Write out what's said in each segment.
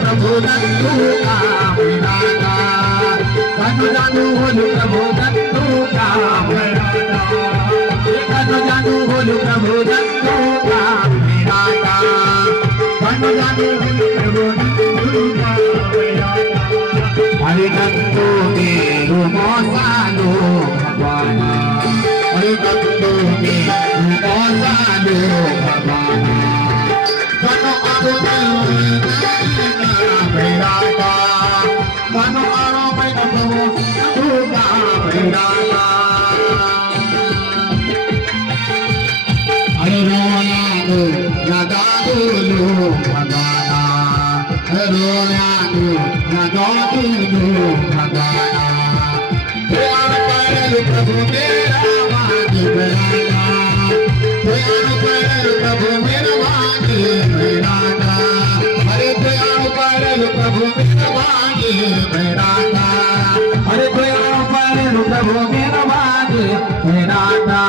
प्रभु नंदू का विराटा कनु जानू बोलू प्रभु नंदू का विराटा कनु जानू बोलू प्रभु नंदू का विराटा कनु जानू बोलू प्रभु नंदू का विराटा हरि नंदू मेरू मोसालो भगवान हरि नंदू मेरू मोसालो भगवान कनु आरो विराटा कनु आरो प्रभु नंदू का विराटा हरि रोया दो नगा दो भगवाना रोया दो नगा दो भगवाना प्यार कर प्रभु मेरा वाणी बेराना प्यार कर प्रभु मेरा वाणी बेराना हरे प्यार कर प्रभु मेरा वाणी बेराना हरे प्यार कर प्रभु मेरा वाणी बेराना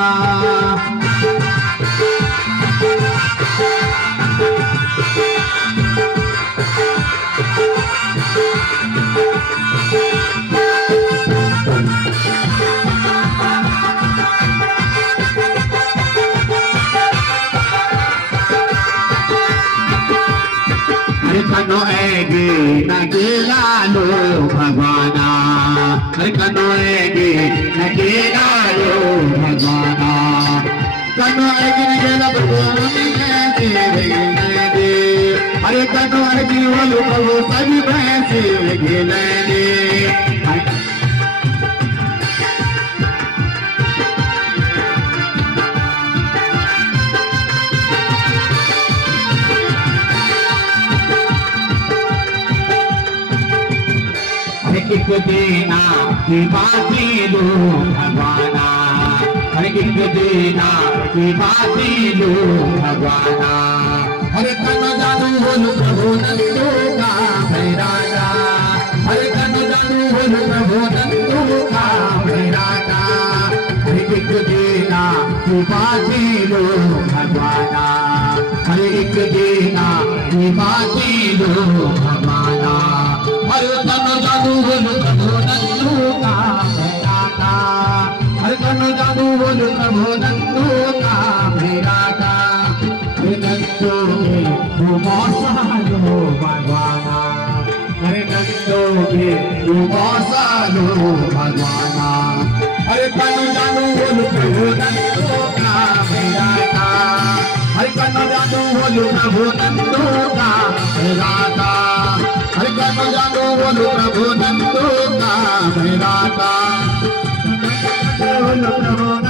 कनो एगे नगेला लो भगवाना कनो एगे नगेला लो भगवाना कनो एगे नगेला भगवाना अरे कनो एगे वालो कहो सभी भैंसे गेले एक देना की बाती लो भगवाना हर एक देना की बाती लो भगवाना हरे कनो जानू बोलू प्रभु नंदू का विराटा हरे कनो जानू बोलू प्रभु नंदू का विराटा हर एक देना की बाती लो भगवाना हर एक देना की बाती लो भगवाना हरे कनो जानू बोलू प्रभु नंदू का विराटा हरे कनो जानू बोलू प्रभु नंदू का विराटा हरे नंदू के मोसालो भगवाना हरे नंदू के मोसालो भगवाना हरे कनो जानू बोलू प्रभु नंदू का विराटा हरे कनो जानू बोलू प्रभु नंदू का विराटा हरे कनो जानू बोलू प्रभु नंदू का विराटा बोलू प्रभु